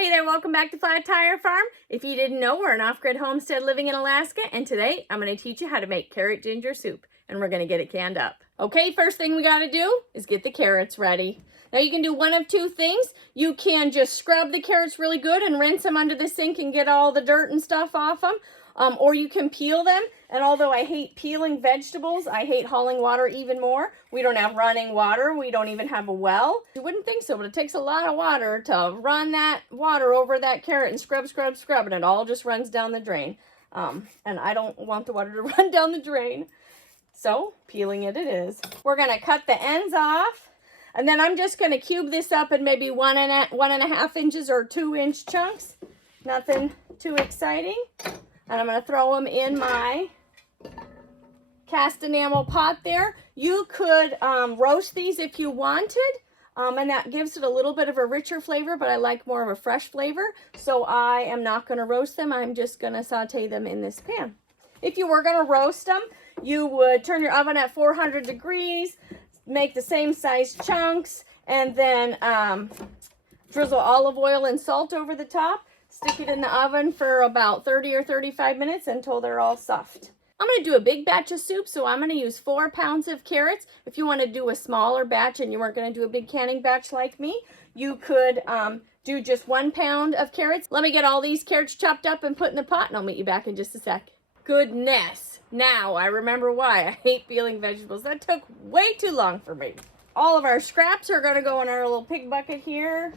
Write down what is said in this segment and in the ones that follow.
Hey there, welcome back to Flat Tire Farm. If you didn't know, we're an off-grid homestead living in Alaska, and today I'm going to teach you how to make carrot ginger soup, and we're going to get it canned up. Okay, first thing we got to do is get the carrots ready. Now you can do one of two things. You can just scrub the carrots really good and rinse them under the sink and get all the dirt and stuff off them. Or you can peel them, and although I hate peeling vegetables, I hate hauling water even more. We don't have running water. We don't even have a well. You wouldn't think so, but it takes a lot of water to run that water over that carrot and scrub, and it all just runs down the drain. And I don't want the water to run down the drain. So, peeling it is. We're going to cut the ends off, and then I'm just going to cube this up in maybe 1.5 inches or 2-inch chunks. Nothing too exciting. And I'm going to throw them in my cast enamel pot there. You could roast these if you wanted, and that gives it a little bit of a richer flavor, but I like more of a fresh flavor, so I am not going to roast them. I'm just going to saute them in this pan. If you were going to roast them, you would turn your oven at 400 degrees, make the same size chunks, and then drizzle olive oil and salt over the top. Stick it in the oven for about 30 or 35 minutes until they're all soft. I'm going to do a big batch of soup, so I'm going to use 4 pounds of carrots. If you want to do a smaller batch and you weren't going to do a big canning batch like me, you could do just 1 pound of carrots. Let me get all these carrots chopped up and put in the pot, and I'll meet you back in just a sec. Goodness, now I remember why I hate peeling vegetables. That took way too long for me. All of our scraps are going to go in our little pig bucket here.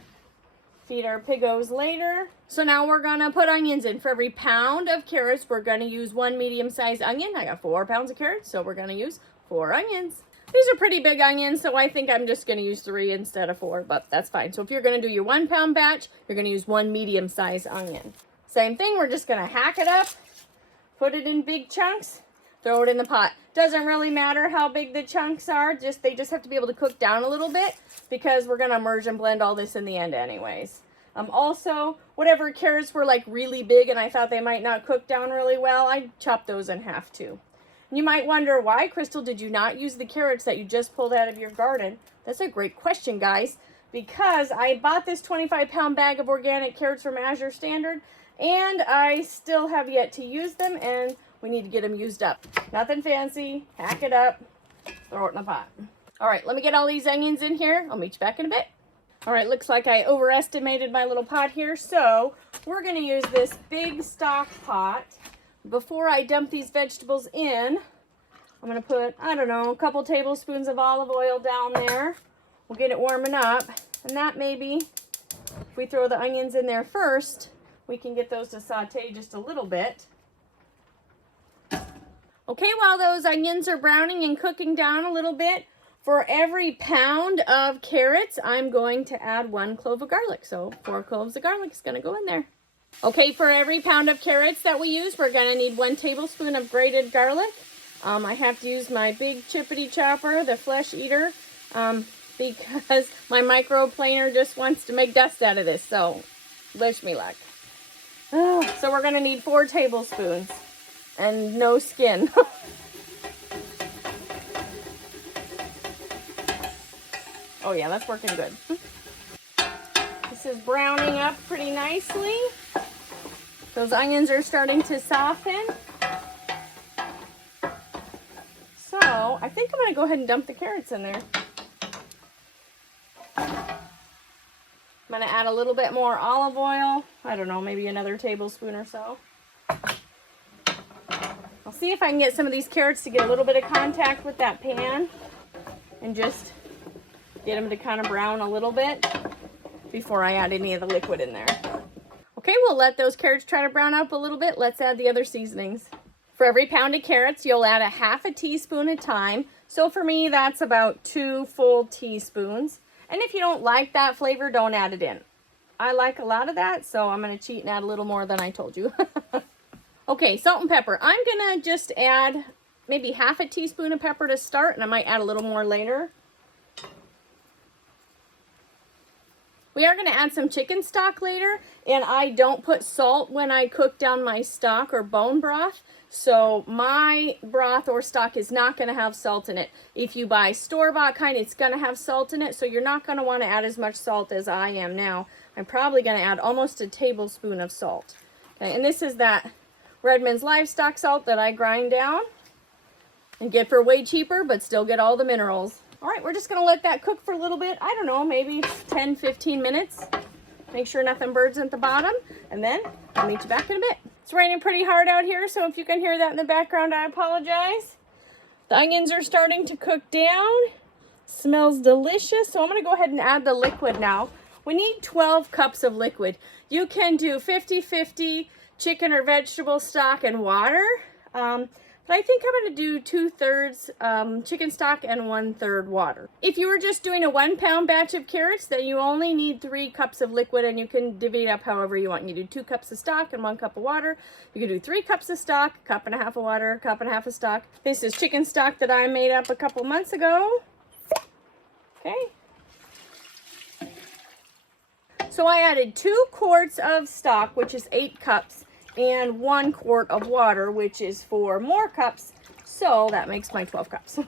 Feed our piggos later. So now we're gonna put onions in. For every pound of carrots, we're gonna use 1 medium-sized onion. I got 4 pounds of carrots, so we're gonna use 4 onions. These are pretty big onions, so I think I'm just gonna use 3 instead of 4, but that's fine. So if you're gonna do your 1 pound batch, you're gonna use 1 medium-sized onion. Same thing, we're just gonna hack it up, put it in big chunks, throw it in the pot. Doesn't really matter how big the chunks are, they just have to be able to cook down a little bit because we're gonna merge and blend all this in the end anyways. Also, whatever carrots were like really big and I thought they might not cook down really well, I chopped those in half too. And you might wonder, why, Crystal, did you not use the carrots that you just pulled out of your garden? That's a great question, guys, because I bought this 25-pound bag of organic carrots from Azure Standard, and I still have yet to use them, and we need to get them used up. Nothing fancy. Hack it up. Throw it in the pot. All right, let me get all these onions in here. I'll meet you back in a bit. All right, looks like I overestimated my little pot here, so we're going to use this big stock pot. Before I dump these vegetables in, I'm going to put, I don't know, a couple tablespoons of olive oil down there. We'll get it warming up, and that maybe, if we throw the onions in there first, we can get those to saute just a little bit. Okay, while those onions are browning and cooking down a little bit, for every pound of carrots, I'm going to add 1 clove of garlic. So 4 cloves of garlic is going to go in there. Okay, for every pound of carrots that we use, we're going to need 1 tablespoon of grated garlic. I have to use my big chippity chopper, the flesh eater, because my microplaner just wants to make dust out of this. So wish me luck. So we're going to need 4 tablespoons and no skin. Oh yeah, that's working good. This is browning up pretty nicely. Those onions are starting to soften. So I think I'm gonna go ahead and dump the carrots in there. I'm gonna add a little bit more olive oil. I don't know, maybe another tablespoon or so. I'll see if I can get some of these carrots to get a little bit of contact with that pan and just get them to kind of brown a little bit before I add any of the liquid in there. Okay, we'll let those carrots try to brown up a little bit. Let's add the other seasonings. For every pound of carrots, you'll add a 1/2 teaspoon of thyme. So for me, that's about 2 full teaspoons. And if you don't like that flavor, don't add it in. I like a lot of that, so I'm going to cheat and add a little more than I told you. Okay, salt and pepper. I'm going to just add maybe 1/2 teaspoon of pepper to start, and I might add a little more later. We are going to add some chicken stock later, and I don't put salt when I cook down my stock or bone broth, so my broth or stock is not going to have salt in it. If you buy store-bought kind, it's going to have salt in it, so you're not going to want to add as much salt as I am now. I'm probably going to add almost a tablespoon of salt. Okay, and this is that Redmond's livestock salt that I grind down and get for way cheaper, but still get all the minerals. All right, we're just going to let that cook for a little bit. I don't know, maybe 10, 15 minutes. Make sure nothing burns at the bottom, and then I'll meet you back in a bit. It's raining pretty hard out here, so if you can hear that in the background, I apologize. The onions are starting to cook down. Smells delicious. So I'm going to go ahead and add the liquid now. We need 12 cups of liquid. You can do 50-50 chicken or vegetable stock and water. But I think I'm going to do 2/3 chicken stock and 1/3 water. If you were just doing a 1 pound batch of carrots, then you only need 3 cups of liquid, and you can divvy it up however you want. You do 2 cups of stock and 1 cup of water. You can do 3 cups of stock, 1.5 cups of water, 1.5 cups of stock. This is chicken stock that I made up a couple months ago. Okay. So I added 2 quarts of stock, which is 8 cups. And 1 quart of water, which is 4 more cups, so that makes my 12 cups.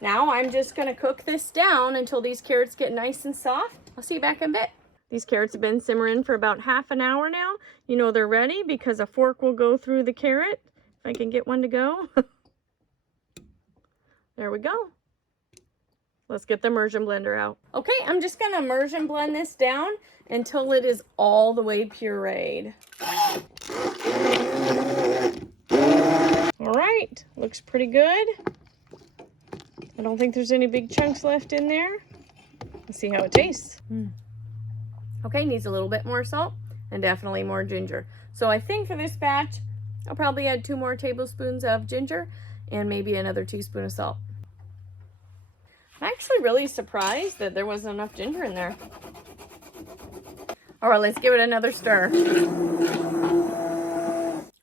Now I'm just going to cook this down until these carrots get nice and soft. I'll see you back in a bit. These carrots have been simmering for about half an hour now. You know they're ready because a fork will go through the carrot. If I can get one to go. There we go. Let's get the immersion blender out. Okay, I'm just going to immersion blend this down until it is all the way pureed. All right, looks pretty good. I don't think there's any big chunks left in there. Let's see how it tastes. Okay, needs a little bit more salt and definitely more ginger. So I think for this batch, I'll probably add 2 more tablespoons of ginger and maybe another teaspoon of salt. I'm actually really surprised that there wasn't enough ginger in there. All right, let's give it another stir.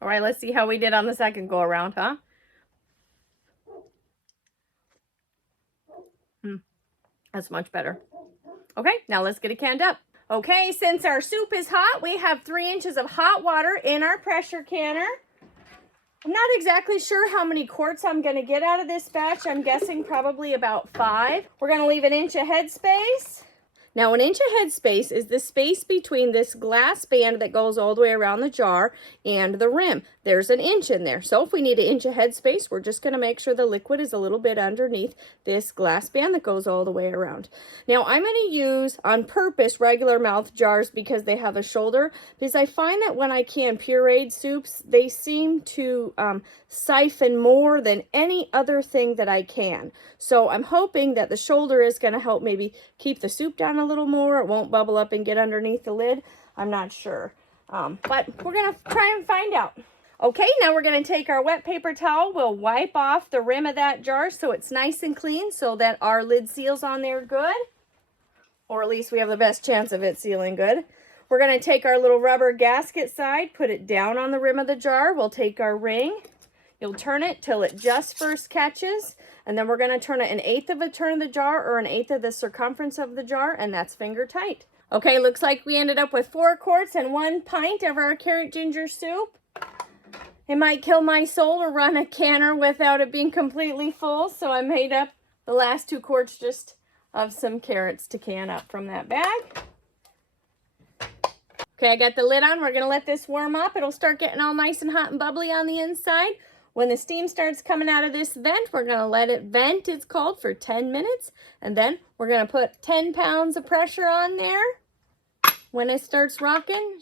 All right, let's see how we did on the second go around, huh? That's much better. Okay, now let's get it canned up. Okay, since our soup is hot, we have 3 inches of hot water in our pressure canner. I'm not exactly sure how many quarts I'm going to get out of this batch. I'm guessing probably about 5. We're going to leave an inch of headspace. Now, an inch of headspace is the space between this glass band that goes all the way around the jar and the rim. There's an inch in there. So if we need an inch of headspace, we're just going to make sure the liquid is a little bit underneath this glass band that goes all the way around. Now, I'm going to use, on purpose, regular mouth jars because they have a shoulder, because I find that when I can pureed soups, they seem to siphon more than any other thing that I can. So I'm hoping that the shoulder is going to help maybe keep the soup down a little more. It won't bubble up and get underneath the lid. I'm not sure. But we're going to try and find out. Okay, now we're going to take our wet paper towel. We'll wipe off the rim of that jar so it's nice and clean so that our lid seals on there good. Or at least we have the best chance of it sealing good. We're going to take our little rubber gasket side, put it down on the rim of the jar. We'll take our ring. You'll turn it till it just first catches. And then we're going to turn it 1/8 of a turn of the jar or 1/8 of the circumference of the jar. And that's finger tight. Okay, looks like we ended up with 4 quarts and 1 pint of our carrot ginger soup. It might kill my soul to run a canner without it being completely full. So I made up the last 2 quarts just of some carrots to can up from that bag. Okay, I got the lid on. We're going to let this warm up. It'll start getting all nice and hot and bubbly on the inside. When the steam starts coming out of this vent, we're going to let it vent, it's called, for 10 minutes. And then we're going to put 10 pounds of pressure on there. When it starts rocking,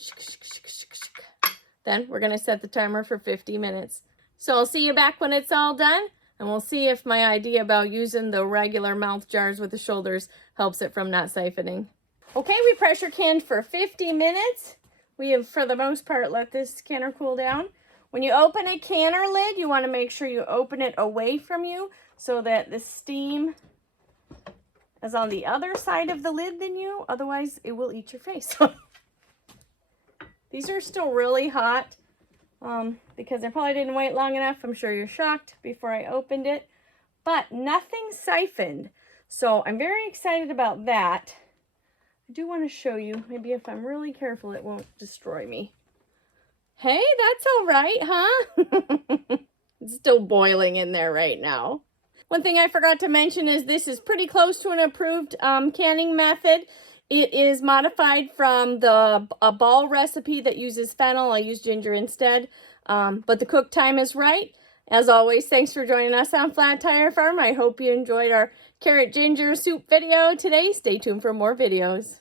then we're going to set the timer for 50 minutes. So I'll see you back when it's all done. And we'll see if my idea about using the regular mouth jars with the shoulders helps it from not siphoning. Okay, we pressure canned for 50 minutes. We have, for the most part, let this canner cool down. When you open a canner lid, you want to make sure you open it away from you so that the steam is on the other side of the lid than you. Otherwise, it will eat your face. These are still really hot because I probably didn't wait long enough. I'm sure you're shocked before I opened it. But nothing siphoned. So I'm very excited about that. I do want to show you. Maybe if I'm really careful, it won't destroy me. Hey, that's all right, huh? It's still boiling in there right now. One thing I forgot to mention is this is pretty close to an approved canning method. It is modified from a ball recipe that uses fennel. I use ginger instead, but the cook time is right. As always, thanks for joining us on Flat Tire Farm. I hope you enjoyed our carrot ginger soup video today. Stay tuned for more videos.